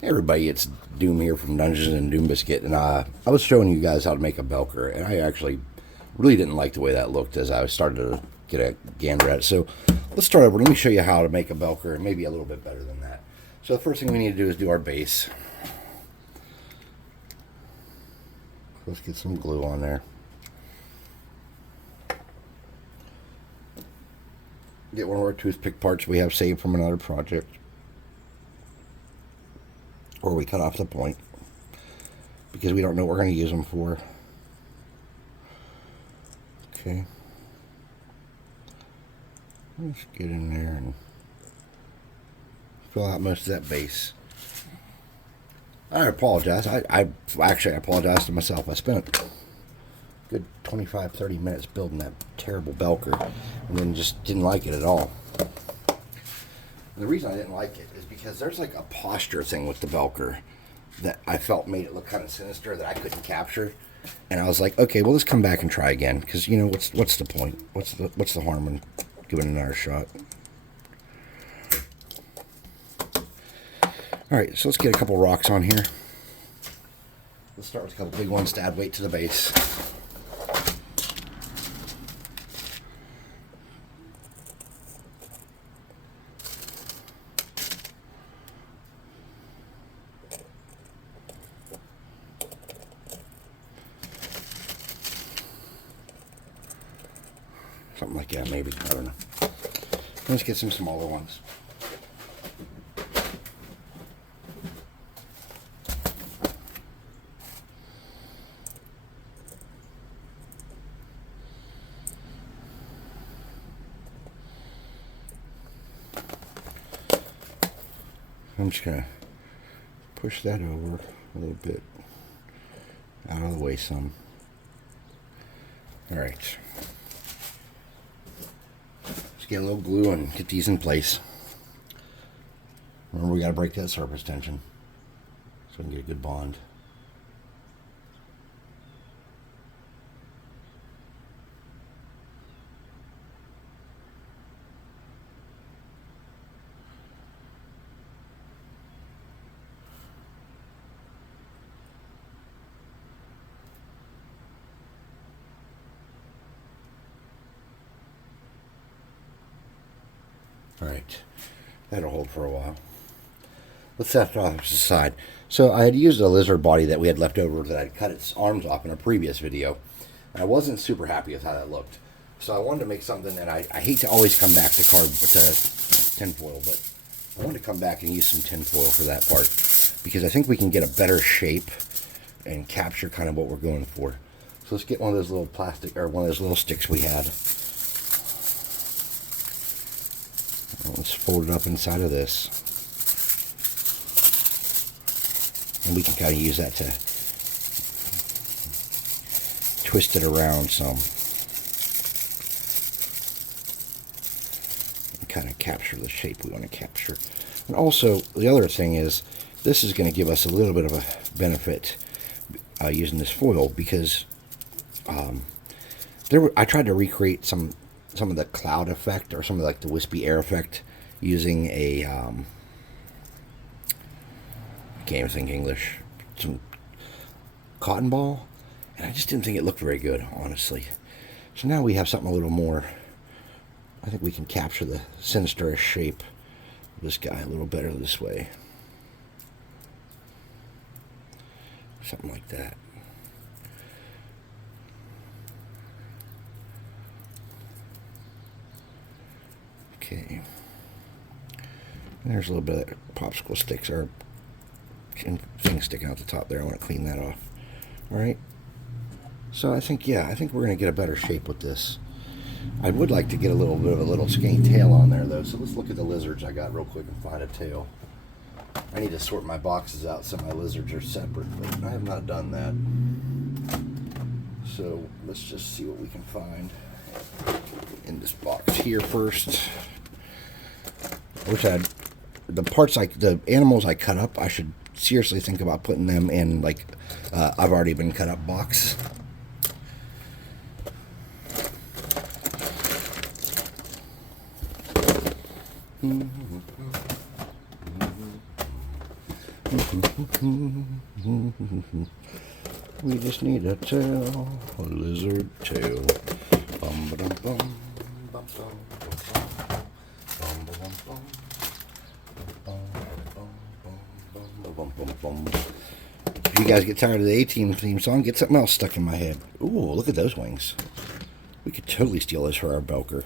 Hey everybody, it's Doom here from Dungeons and Doom Biscuit, and I was showing you guys how to make a Belker, and I actually really didn't like the way that looked as I started to get a gander at it. So let's start over. Let me show you how to make a Belker, and maybe a little bit better than that. So the first thing we need to do is do our base. Let's get some glue on there. Get one of our toothpick parts we have saved from another project, or we cut off the point because we don't know what we're going to use them for. Okay. Let's get in there and fill out most of that base. I apologize. I actually apologize to myself. I spent a good 25-30 minutes building that terrible Belker and then just didn't like it at all. And the reason I didn't like it is because there's like a posture thing with the Belker that I felt made it look kind of sinister that I couldn't capture. And I was like, okay, well, let's come back and try again, because you know what's the point? What's the harm in giving it another shot? All right, so let's get a couple rocks on here. Let's start with a couple big ones to add weight to the base. Something like that, maybe. I don't know. Let's get some smaller ones. I'm just going to push that over a little bit, out of the way some. All right. Let's get a little glue and get these in place. Remember, we got to break that surface tension so we can get a good bond. Alright, that'll hold for a while. Let's set it off to the side. So I had used a lizard body that we had left over that I'd cut its arms off in a previous video. And I wasn't super happy with how that looked. So I wanted to make something that I hate to always come back to tinfoil, but I wanted to come back and use some tinfoil for that part, because I think we can get a better shape and capture kind of what we're going for. So let's get one of those little plastic, or one of those little sticks we had. Let's fold it up inside of this. And we can kind of use that to twist it around some. And kind of capture the shape we want to capture. And also, the other thing is, this is going to give us a little bit of a benefit using this foil, because I tried to recreate some of the cloud effect, or some of like the wispy air effect, using a I can't even think English, some cotton ball, and I just didn't think it looked very good, honestly. So now we have something a little more. I think we can capture the sinister shape of this guy a little better this way. Something like that. Okay. And there's a little bit of popsicle sticks or things sticking out the top there. I want to clean that off. Alright. So I think we're going to get a better shape with this. I would like to get a little bit of a little skinny tail on there, though. So let's look at the lizards I got real quick and find a tail. I need to sort my boxes out so my lizards are separate, but I have not done that. So let's just see what we can find in this box here first. I wish I had the animals I cut up. I should seriously think about putting them in like I've already been cut up box. We just need a tail, a lizard tail. Bum ba dum bum, bum bum bum bum bum bum bum bum. If you guys get tired of the A-Team theme song, get something else stuck in my head. Ooh, look at those wings. We could totally steal those for our Belker.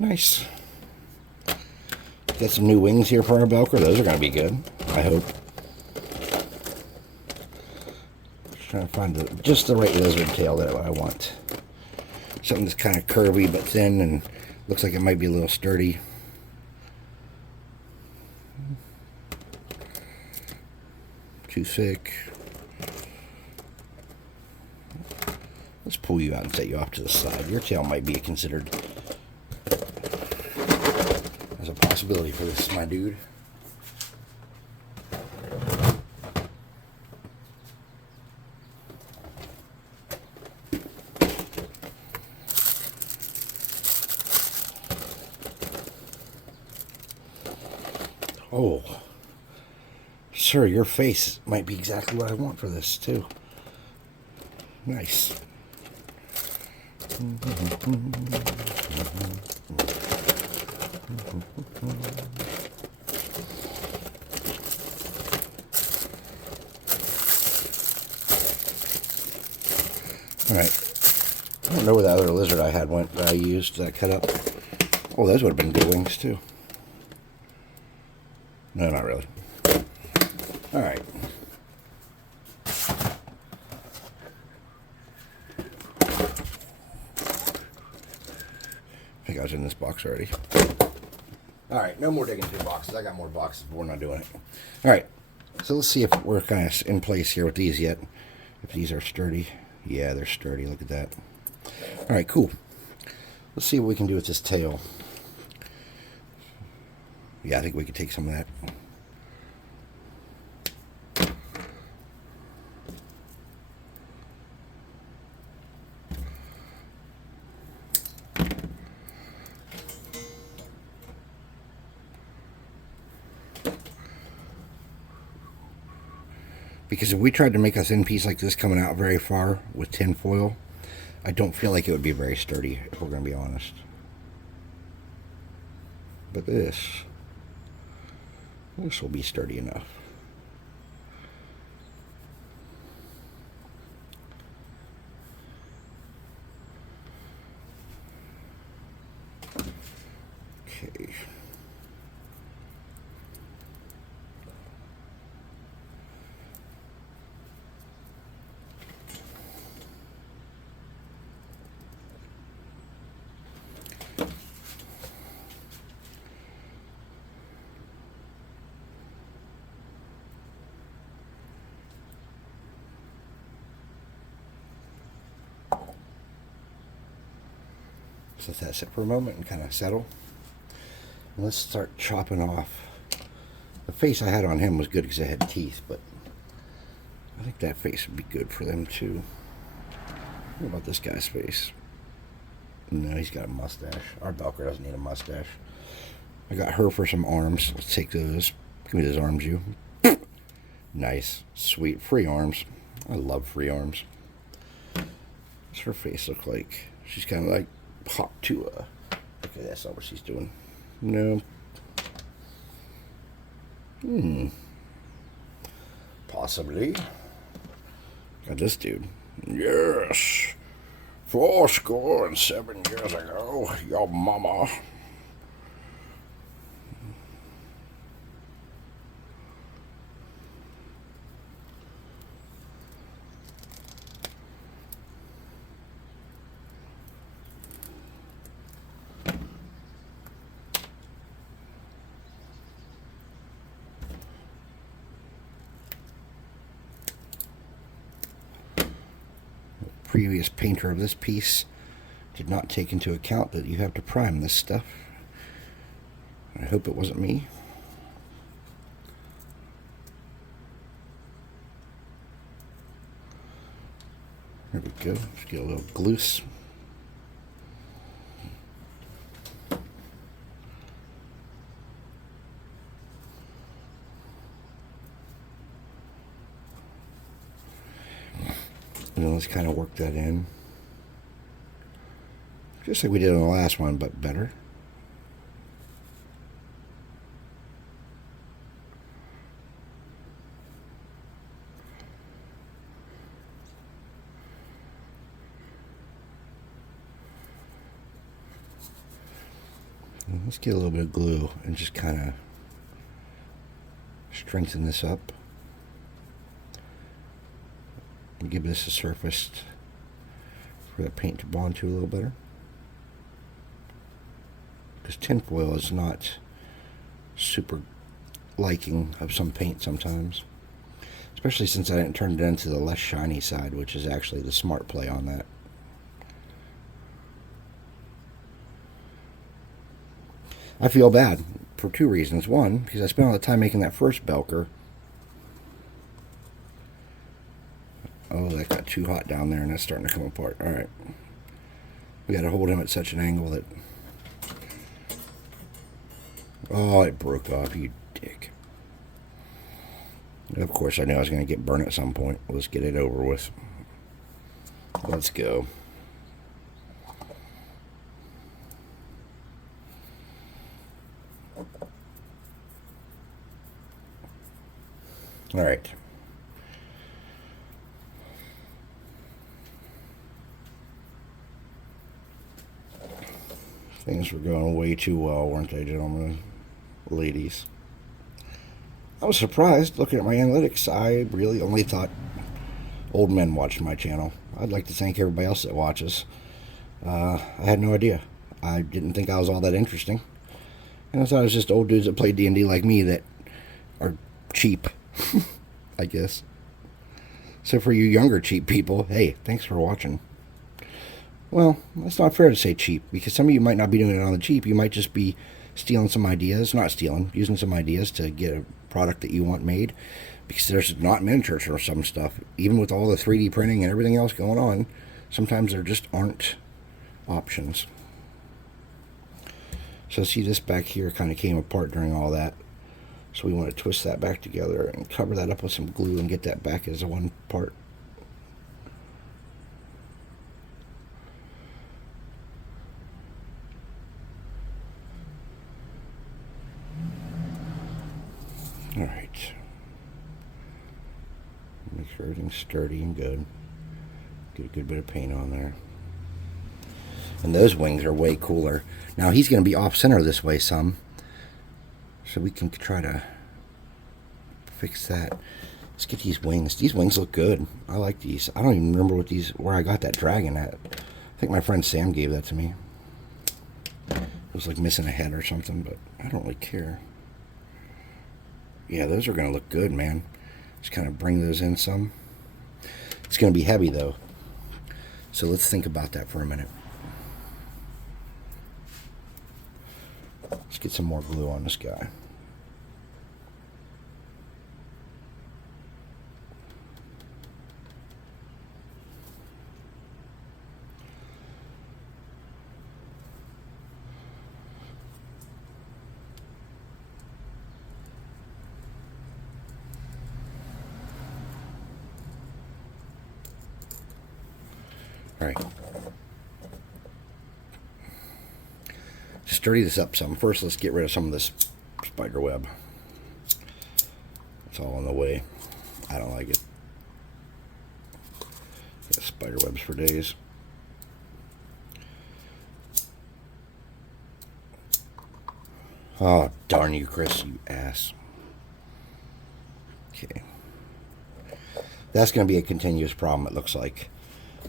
Nice. Get some new wings here for our Belker. Those are going to be good, I hope. Just trying to find just the right lizard tail that I want. Something that's kind of curvy but thin and looks like it might be a little sturdy. Too thick. Let's pull you out and set you off to the side. Your tail might be considered as a possibility for this, my dude. Oh, sir, your face might be exactly what I want for this, too. Nice. Alright. I don't know where the other lizard I had went that I used that I cut up. Oh, those would have been good wings, too. No, not really. Alright. I think I was in this box already. Alright, no more digging through boxes. I got more boxes, but we're not doing it. Alright, so let's see if we're kind of in place here with these yet. If these are sturdy. Yeah, they're sturdy. Look at that. Alright, cool. Let's see what we can do with this tail. Yeah, I think we could take some of that. Because if we tried to make a thin piece like this coming out very far with tin foil, I don't feel like it would be very sturdy, if we're going to be honest. But this will be sturdy enough. Okay. So let that sit for a moment and kind of settle. And let's start chopping off. The face I had on him was good because it had teeth, but I think that face would be good for them too. What about this guy's face? No, he's got a mustache. Our Belker doesn't need a mustache. I got her for some arms. Let's take those. Give me those arms, you. Nice. Sweet. Free arms. I love free arms. What's her face look like? She's kind of like popped to a... Okay, that's not what she's doing. No. Possibly. Got this dude. Yes. 7 years ago, your mama. Previous painter of this piece did not take into account that you have to prime this stuff. I hope it wasn't me. There we go. Let's get a little gloose. And let's kind of work that in. Just like we did on the last one, but better. And let's get a little bit of glue and just kind of strengthen this up. And give this a surface for the paint to bond to a little better. Because tinfoil is not super liking of some paint sometimes. Especially since I didn't turn it into the less shiny side, which is actually the smart play on that. I feel bad for two reasons. One, because I spent all the time making that first Belker. Oh, that got too hot down there and that's starting to come apart. Alright. We got to hold him at such an angle that... Oh, it broke off, you dick. Of course, I knew I was going to get burnt at some point. Let's get it over with. Let's go. Alright. Things were going way too well, weren't they, gentlemen? Ladies. I was surprised looking at my analytics. I really only thought old men watched my channel. I'd like to thank everybody else that watches. I had no idea. I didn't think I was all that interesting. And I thought it was just old dudes that play D&D like me that are cheap, I guess. So for you younger cheap people, hey, thanks for watching. Well, that's not fair to say cheap, because some of you might not be doing it on the cheap. You might just be stealing some ideas, not stealing, using some ideas to get a product that you want made, because there's not miniatures or some stuff. Even with all the 3D printing and everything else going on, sometimes there just aren't options. So see, this back here kind of came apart during all that. So we want to twist that back together and cover that up with some glue and get that back as a one part. Alright. Make sure everything's sturdy and good. Get a good bit of paint on there. And those wings are way cooler. Now he's going to be off center this way some. So we can try to fix that. Let's get these wings. These wings look good. I like these. I don't even remember where I got that dragon at. I think my friend Sam gave that to me. It was like missing a head or something, but I don't really care. Yeah, those are going to look good, man. Just kind of bring those in some. It's going to be heavy, though. So let's think about that for a minute. Let's get some more glue on this guy. All right. Just dirty this up some. First, let's get rid of some of this spider web. It's all in the way. I don't like it. Got spider webs for days. Oh, darn you, Chris, you ass. Okay. That's going to be a continuous problem, it looks like.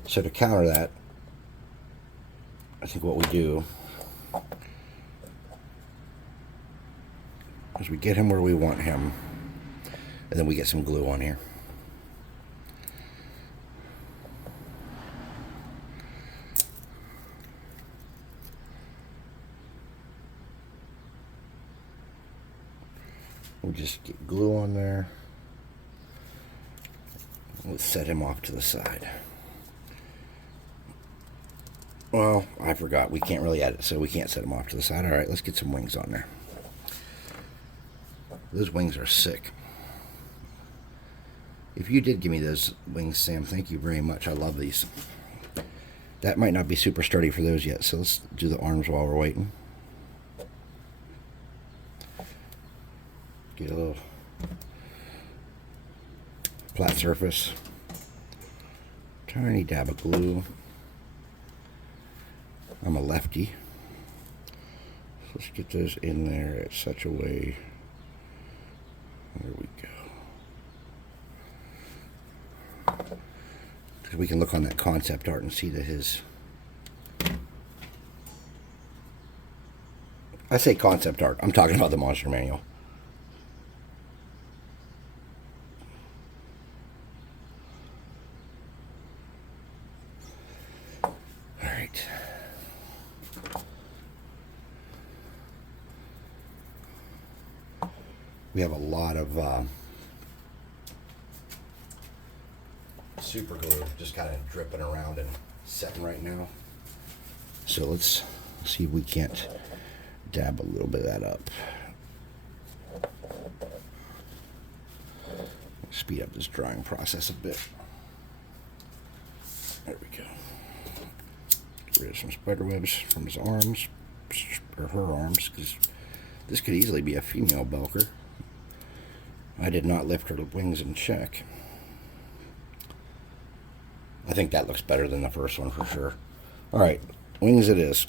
So to counter that, I think what we do is we get him where we want him, and then we get some glue on here. We'll just get glue on there. Let's set him off to the side. Well, I forgot. We can't really edit, so we can't set him off to the side. All right, let's get some wings on there. Those wings are sick. If you did give me those wings, Sam, thank you very much. I love these. That might not be super sturdy for those yet, so let's do the arms while we're waiting. Get a little flat surface. Tiny dab of glue. I'm a lefty. So let's get those in there at such a way. There we go. Because we can look on that concept art and see that his... I say concept art. I'm talking about the monster manual. All right. We have a lot of super glue just kind of dripping around and setting right now. So let's see if we can't dab a little bit of that up. Speed up this drying process a bit. There we go. Get rid of some spider webs from his arms, or her arms, because this could easily be a female Belker. I did not lift her wings in check. I think that looks better than the first one for sure. All right, wings it is.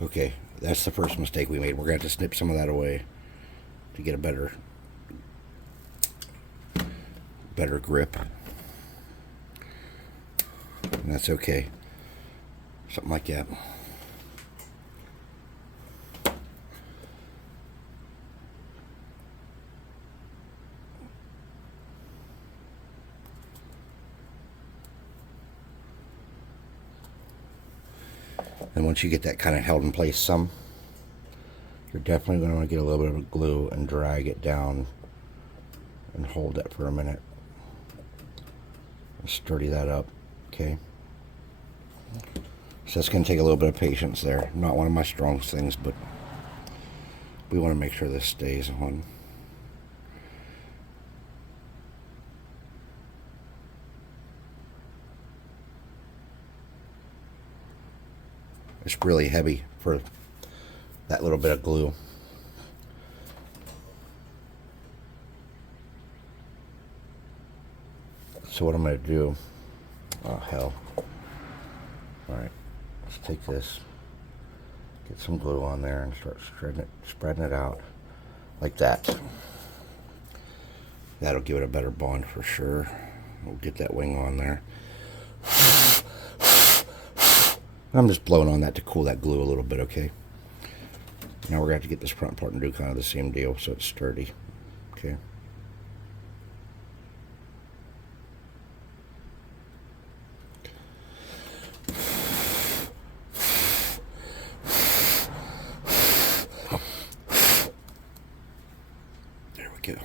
Okay, that's the first mistake we made. We're going to have to snip some of that away to get a better grip. And that's okay. Something like that. And once you get that kind of held in place some, you're definitely going to want to get a little bit of glue and drag it down and hold that for a minute. And sturdy that up, okay? So that's going to take a little bit of patience there. Not one of my strong things, but we want to make sure this stays on. It's really heavy for that little bit of glue. So what I'm going to do, oh hell. Alright, let's take this, get some glue on there and start spreading it out like that. That'll give it a better bond for sure. We'll get that wing on there. I'm just blowing on that to cool that glue a little bit, okay? Now we're going to have to get this front part and do kind of the same deal so it's sturdy, okay? There we go.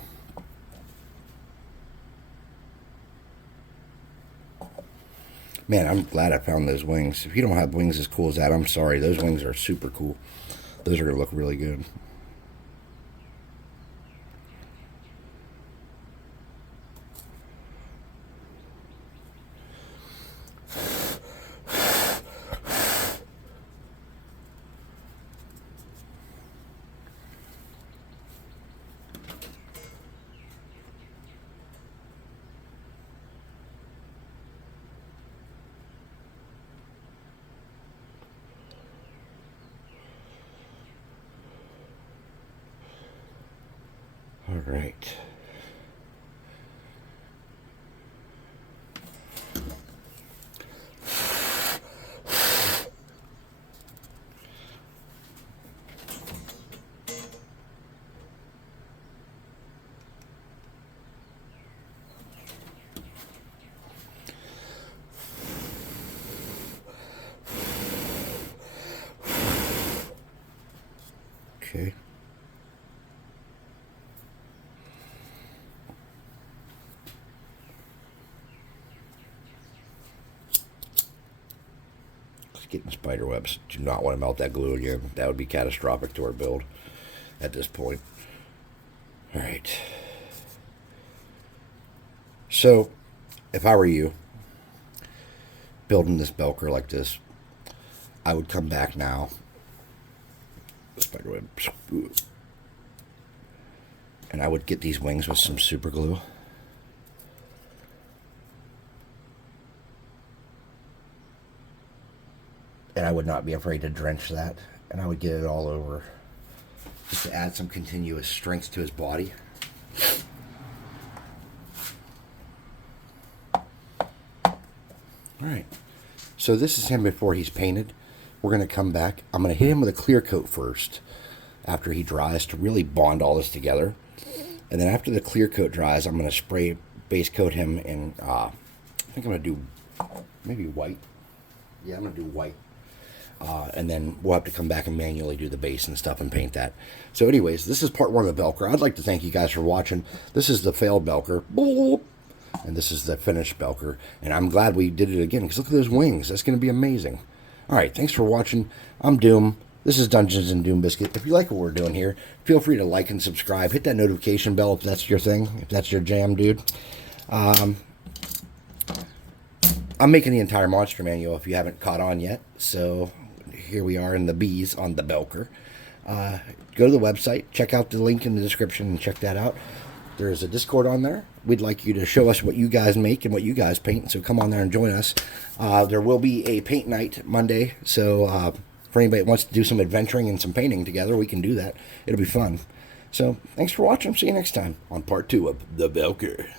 Man, I'm glad I found those wings. If you don't have wings as cool as that, I'm sorry. Those wings are super cool. Those are going to look really good. All right. Okay. getting spider webs. Do not want to melt that glue again. That would be catastrophic to our build at this point. All right. So, if I were you, building this Belker like this, I would come back now. Spiderweb. And I would get these wings with some super glue. And I would not be afraid to drench that. And I would get it all over, just to add some continuous strength to his body. Alright, so this is him before he's painted. We're going to come back. I'm going to hit him with a clear coat first after he dries to really bond all this together. And then after the clear coat dries, I'm going to spray base coat him in, I think I'm going to do maybe white. Yeah, I'm going to do white. And then we'll have to come back and manually do the base and stuff and paint that. So anyways, this is part one of the Belker. I'd like to thank you guys for watching. This is the failed Belker. And this is the finished Belker. And I'm glad we did it again, because look at those wings. That's going to be amazing. Alright, thanks for watching. I'm Doom. This is Dungeons and Doom Biscuit. If you like what we're doing here, feel free to like and subscribe. Hit that notification bell if that's your thing, if that's your jam, dude. I'm making the entire monster manual if you haven't caught on yet. So here we are in the bees on the Belker. Go to the website, check out the link in the description and check that out. There's a Discord on there. We'd like you to show us what you guys make and what you guys paint, so come on there and join us. There will be a paint night Monday, so for anybody that wants to do some adventuring and some painting together, we can do that. It'll be fun. So thanks for watching. See you next time on part 2 of the Belker.